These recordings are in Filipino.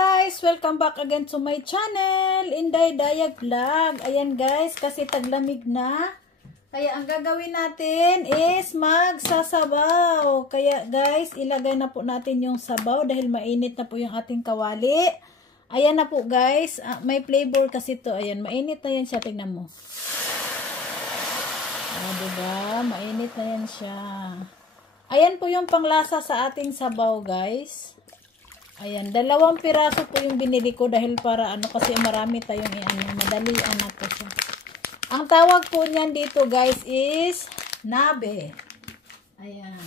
guys! Welcome back again to my channel, Inday Dayag Vlog. Ayan guys, kasi taglamig na. Kaya ang gagawin natin is magsasabaw. Kaya guys, ilagay na po natin yung sabaw dahil mainit na po yung ating kawali. Ayan na po guys, may flavor kasi to. Ayan, mainit na yan siya. Tignan mo. Diba? Mainit na yan siya. Ayan po yung panglasa sa ating sabaw guys. Ayan, 2 piraso po yung binili ko dahil para kasi marami tayong madalian na po siya. Ang tawag po niyan dito guys is nabe. Ayan.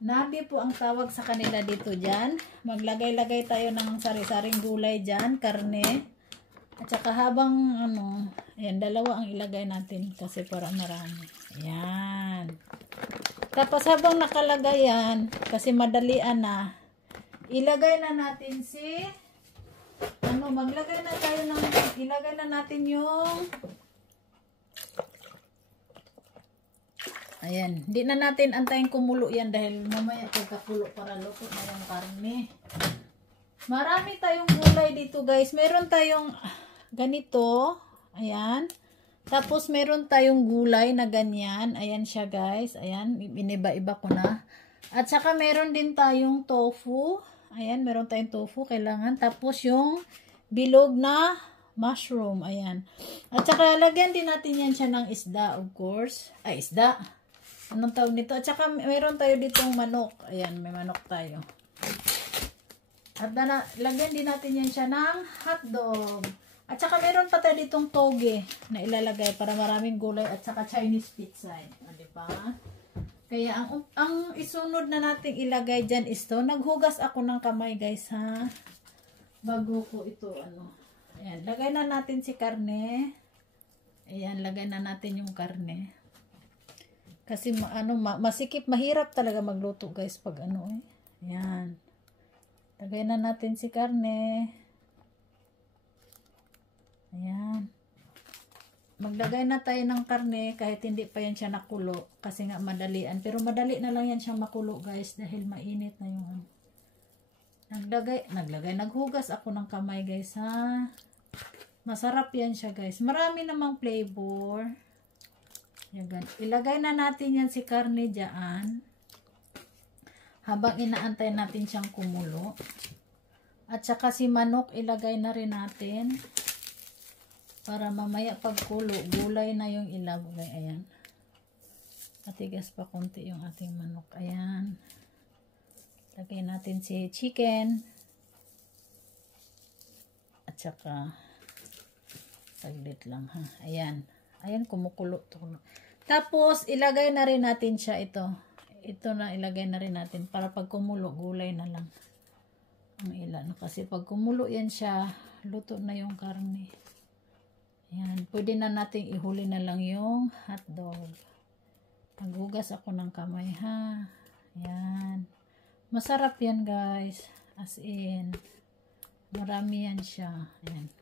Nabe po ang tawag sa kanila dito dyan. Maglagay-lagay tayo ng sari-saring gulay dyan, karne. At saka habang ayan, 2 ang ilagay natin kasi para marami. Ayan. Tapos habang nakalagay yan, kasi madalian na, ilagay na natin ilagay na natin yung ayan, hindi na natin antayin kumulo yan dahil mamaya pagkakulo para luto na yung karne. Marami tayong gulay dito guys. Meron tayong ganito, ayan. Tapos meron tayong gulay na ganyan, ayan siya guys, ayan, iniba-iba ko na. At saka meron din tayong tofu. Ayan, meron tayong tofu, kailangan. Tapos yung bilog na mushroom, ayan. At saka lagyan din natin yan siya ng isda, of course. Ay, isda. Anong tawag nito? At saka meron tayo ditong manok. Ayan, may manok tayo. At lagyan din natin yan siya ng hotdog. At saka meron pa tayo ditong toge na ilalagay para maraming gulay at saka Chinese pizza. O, diba? Kaya ang isunod na nating ilagay dyan is to. Naghugas ako ng kamay guys ha. Bago ko ito Ayan, lagay na natin si karne. Ayan, lagay na natin yung karne. Kasi masikip, mahirap talaga magluto guys pag Ayan. Lagay na natin si karne. Ayan. Maglagay na tayo ng karne kahit hindi pa yan siya nakulo kasi nga madalian. Pero madali na lang yan siya makulo guys dahil mainit na yung naghugas ako ng kamay guys ha. Masarap yan siya guys. Marami namang flavor. Yan. Ilagay na natin yan si karne dyan. Habang inaantay natin siyang kumulo. At saka si manok ilagay na rin natin. Para mamaya pagkulo, gulay na yung ilagay. Ayan. Matigas pa konti yung ating manok. Ayan. Lagay natin si chicken. At saka, saglit lang ha. Ayan. Ayan, kumukulo. Tapos, ilagay na rin natin siya ito. Ito na ilagay na rin natin. Para pag kumulo, gulay na lang. Ang ilan. Kasi pag kumulo yan siya, luto na yung karne. Ayan, pwede na nating ihuli na lang yung hotdog. Naghugas ako ng kamay ha. Ayan. Masarap yan guys. As in. Marami yan siya. Ayan.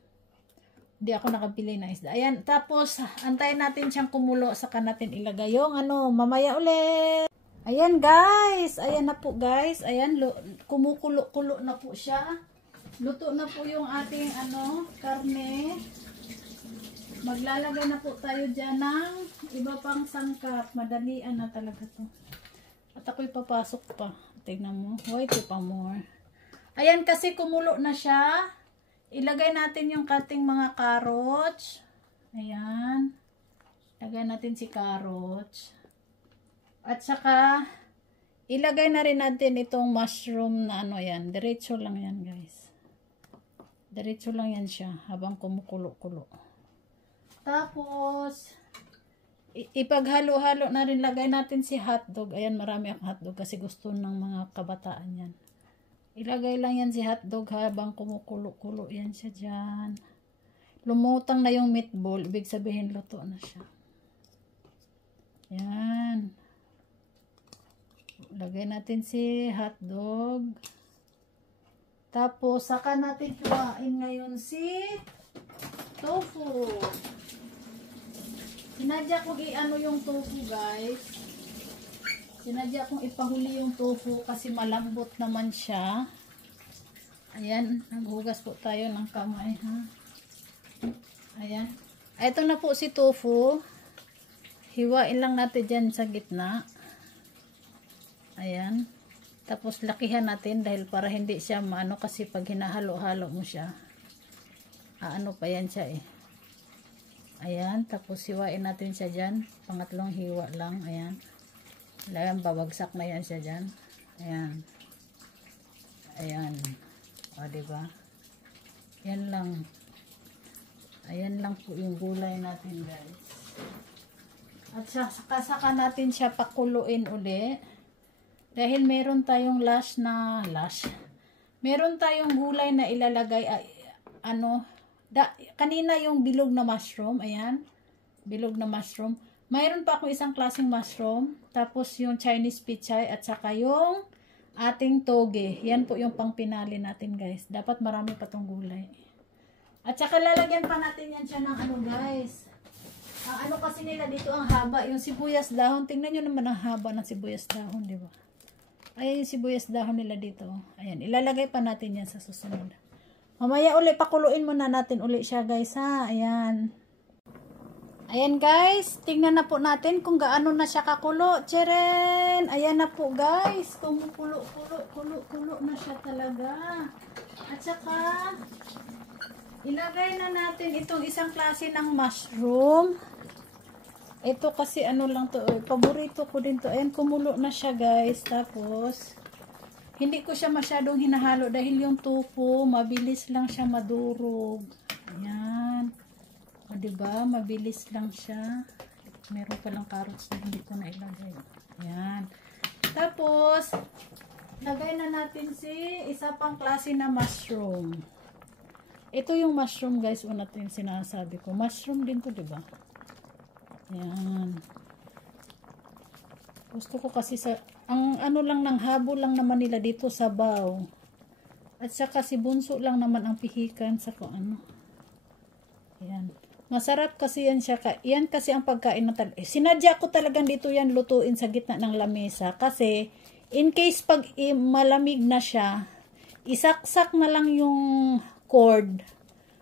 Hindi ako nakapili ng isda. Ayan, tapos antayin natin siyang kumulo. Saka natin ilagay yung mamaya ulit. Ayan guys. Ayan na po guys. Ayan, kumukulo-kulo na po siya. Luto na po yung ating karne. Maglalagay na po tayo dyan ng iba pang sangkap. Madalian na talaga to. At ako'y papasok pa. Tignan mo. Wait pa more. Ayan kasi kumulo na siya. Ilagay natin yung kating mga carrots. Ayan. Ilagay natin si carrots. At saka ilagay na rin natin itong mushroom na yan. Diretso lang yan guys. Diretso lang yan siya habang kumukulo-kulo. Tapos, ipaghalo-halo na rin, lagay natin si hotdog. Ayan, marami ang hotdog kasi gusto ng mga kabataan yan. Ilagay lang yan si hotdog habang kumukulo-kulo yan siya dyan. Lumutang na yung meatball, ibig sabihin luto na siya. Ayan. Lagay natin si hotdog. Tapos, saka natin kuhain ngayon si tofu. Sinadya kong yung tofu guys. Sinadya kong ipahuli yung tofu kasi malambot naman siya. Ayan, naghugas po tayo ng kamay, ha. Ayan. Ito na po si tofu. Hiwain lang natin dyan sa gitna. Ayan. Tapos lakihan natin dahil para hindi siya maano, kasi pag hinahalo-halo mo siya, ano pa yan siya eh. Ayan. Tapos hiwain natin siya dyan. Pangatlong hiwa lang. Ayan. Ayan, babagsak na yan siya dyan. Ayan. Ayan. O, diba? Yan lang. Ayan lang po yung gulay natin, guys. At saka natin siya pakuluin uli. Dahil meron tayong meron tayong gulay na ilalagay, kanina yung bilog na mushroom, ayan. Bilog na mushroom. Mayroon pa ako isang klaseng mushroom. Tapos yung Chinese pichay at saka yung ating toge. Yan po yung pangpinali natin, guys. Dapat marami pa tong gulay. At saka lalagyan pa natin yan siya ng guys. Ang kasi nila dito ang haba. Yung sibuyas dahon. Tingnan nyo naman ang haba ng sibuyas dahon, di ba? Ayan yung sibuyas dahon nila dito. Ayan. Ilalagay pa natin yan sa susunod. Mamaya uli, pakuluin muna natin uli siya, guys, ha? Ayan. Ayan, guys. Tingnan na po natin kung gaano na siya kakulo. Tcharan! Ayan na po, guys. Kumukulo na siya talaga. At saka, ilagay na natin itong isang klase ng mushroom. Ito kasi lang to. Paborito ko din to. Ayan, kumulo na siya, guys. Tapos, hindi ko siya masyadong hinahalo dahil yung tofu, mabilis lang siya madurog. Ayan. O, diba? Mabilis lang siya. Meron palang carrots na hindi ko na ilagay. Ayan. Tapos, lagay na natin isa pang klase na mushroom. Ito yung mushroom, guys. Una ito yung sinasabi ko. Mushroom din to, diba? Ayan. Gusto ko kasi ang lang ng habo lang naman nila dito sa baw. At saka si bunso lang naman ang pihikan sa kung ano. Ayan. Masarap kasi yan siya. Yan kasi ang pagkain na talaga. Sinadya ko talagang dito yan lutuin sa gitna ng lamesa. Kasi, in case pag malamig na siya, isaksak na lang yung cord.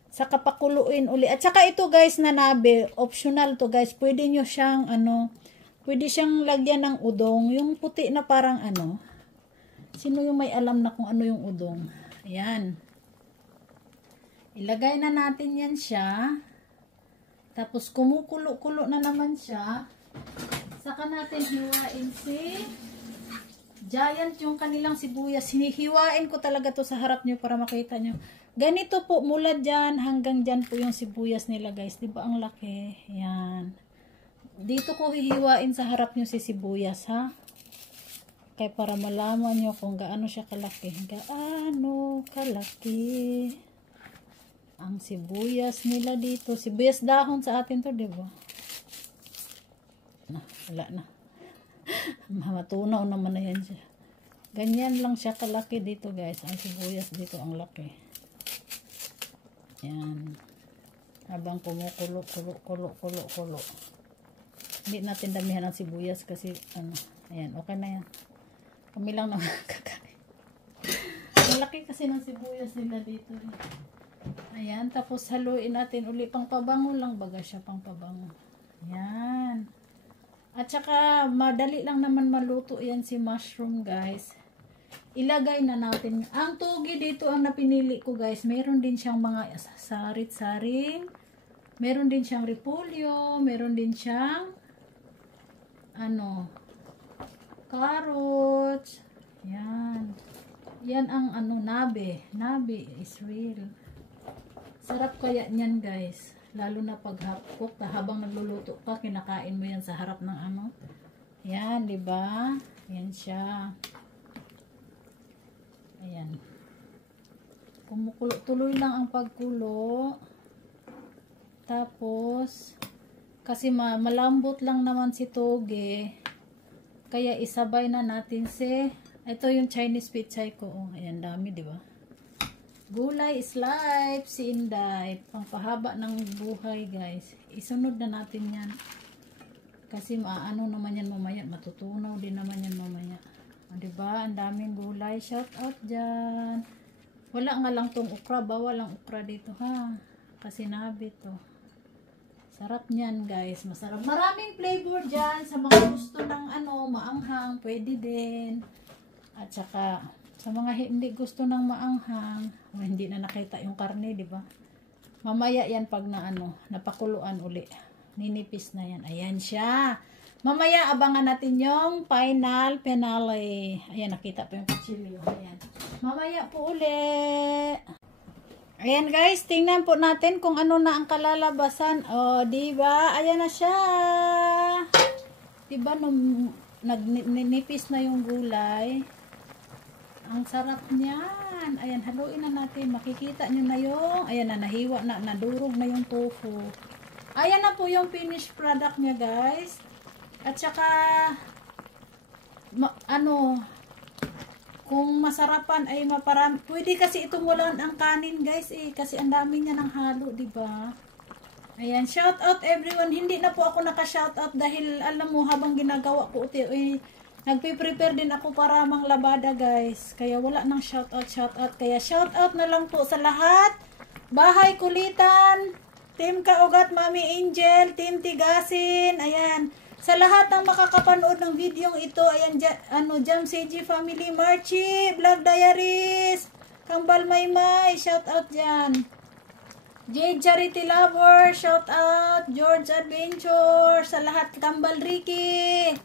Saka pakuluin uli. At saka ito, guys, na nabe, optional to, guys. Pwede nyo siyang, pwede siyang lagyan ng udong. Yung puti na parang sino yung may alam na kung ano yung udong? Ayan. Ilagay na natin yan siya. Tapos kumukulo-kulo na naman siya. Saka natin hiwain giant yung kanilang sibuyas. Hinihiwain ko talaga to sa harap nyo para makita nyo. Ganito po, mula dyan hanggang dyan po yung sibuyas nila, guys. Diba ang laki? Yan. Dito ko hihiwain sa harap nyo si sibuyas, ha? Kaya para malaman nyo kung gaano siya kalaki. Gaano kalaki ang sibuyas nila dito. Sibuyas dahon sa atin to, diba? Wala na. Matunaw naman na yan siya. Ganyan lang siya kalaki dito, guys. Ang sibuyas dito ang laki. Yan. Habang kumukulo. Hindi natin damihan ng sibuyas kasi ayan, okay na yan. Kami lang naman kakain. Malaki kasi ng sibuyas nila dito. Ayan, tapos haluin natin uli. Pangpabango lang baga siya, pangpabango. Ayan. At saka, madali lang naman maluto yan si mushroom, guys. Ilagay na natin. Ang togi dito ang napinili ko, guys. Meron din siyang mga sarit-saring. Meron din siyang repolyo. Meron din siyang carrots. Yan. Yan ang nabe. Nabe is real. Sarap kaya niyan, guys. Lalo na pag cook, habang nagluluto ka, kinakain mo yan sa harap ng Yan, di ba? Yan siya. Ayan. Kumukulo, tuloy lang ang pagkulo. Tapos, kasi malambot lang naman si toge. Kaya isabay na natin ito yung Chinese pichay ko. Oh, ayan, dami, di ba? Gulay is life, si Inday. Pangpahaba ng buhay, guys. Isunod na natin yan. Kasi naman yan mamaya. Matutunaw din naman yan mamaya. O, diba? Ang daming gulay. Shout out dyan. Wala nga lang tong ukra. Bawal ang ukra dito ha. Kasi nabi to. Sarap niyan guys. Masarap. Maraming flavor dyan. Sa mga gusto ng ano, maanghang, pwede din. At saka, sa mga hindi gusto ng maanghang, hindi na nakita yung karne, di ba? Mamaya yan pag na ano, napakuluan uli. Ninipis na yan. Ayan siya. Mamaya abangan natin yung finale. Ayan, nakita pa yung kutsilyo. Ayan. Mamaya po uli. Ayan guys, tingnan po natin kung ano na ang kalalabasan. O, diba? Ayan na siya. Diba nung nipis na yung gulay? Ang sarap niyan. Ayan, haluin na natin. Makikita nyo na yung, ayan na, nahiwa na, nadurog na yung tofu. Ayan na po yung finished product niya guys. At saka, kung masarapan ay maparami. Pwede kasi itong walang ang kanin guys eh. Kasi ang dami niya ng halo, diba? Ayan, shout out everyone. Hindi na po ako naka-shout out dahil alam mo habang ginagawa ko nagpe-prepare din ako para manglabada guys. Kaya wala nang shout out. Kaya shout out na lang po sa lahat. Bahay Kulitan, Team Kaugat, Mami Angel, Team Tigasin. Ayan. Sa lahat ng makakapanood ng videong ito, ayan, Jam CG Family, Marchie, Vlog Diaries, Kambal Maymay, shout out dyan. Jade Charity Lover, shout out. George Adventure, sa lahat, Kambal Ricky,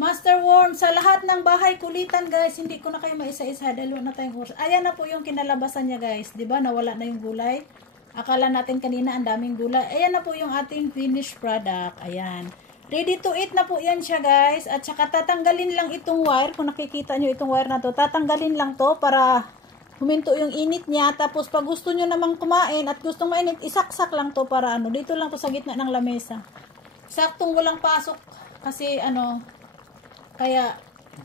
Master Worm, sa lahat ng Bahay Kulitan guys, hindi ko na kayo maisa-isa, dalawa na tayong horse. Ayan na po yung kinalabasan niya guys, diba? Nawala na yung gulay. Akala natin kanina ang daming gulay. Ayan na po yung ating finished product. Ayan. Ready to eat na po yan siya guys. At saka tatanggalin lang itong wire. Kung nakikita nyo itong wire na to, tatanggalin lang to para huminto yung init niya. Tapos pag gusto nyo namang kumain at gustong mainit, isaksak lang to para ano. Dito lang to sa gitna ng lamesa. Saktong walang pasok. Kasi ano, kaya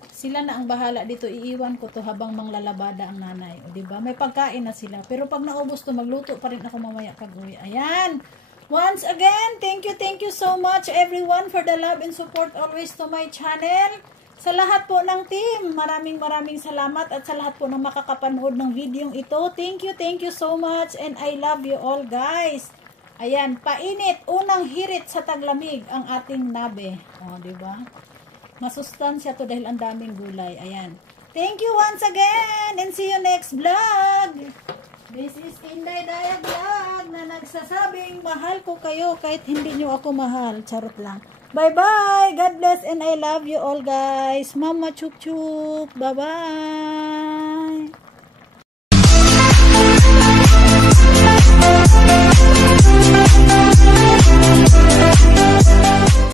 sila na ang bahala dito. Iiwan ko to habang manglalabada ang nanay. O, diba? May pagkain na sila. Pero pag naubos to, magluto pa rin ako mamaya pag uwi. Ayan. Once again, thank you so much everyone for the love and support always to my channel. Sa lahat po ng team, maraming salamat at sa lahat po ng makakapanood ng videong ito. Thank you so much and I love you all guys. Ayan, painit, unang hirit sa taglamig ang ating nabe. O, diba? Masustansya to dahil ang daming gulay. Ayan. Thank you once again and see you next vlog. This is Inday Daya Vlog na nagsasabing mahal ko kayo kahit hindi nyo ako mahal. Charot lang. Bye-bye. God bless and I love you all guys. Mama Chuk Chuk. Bye-bye.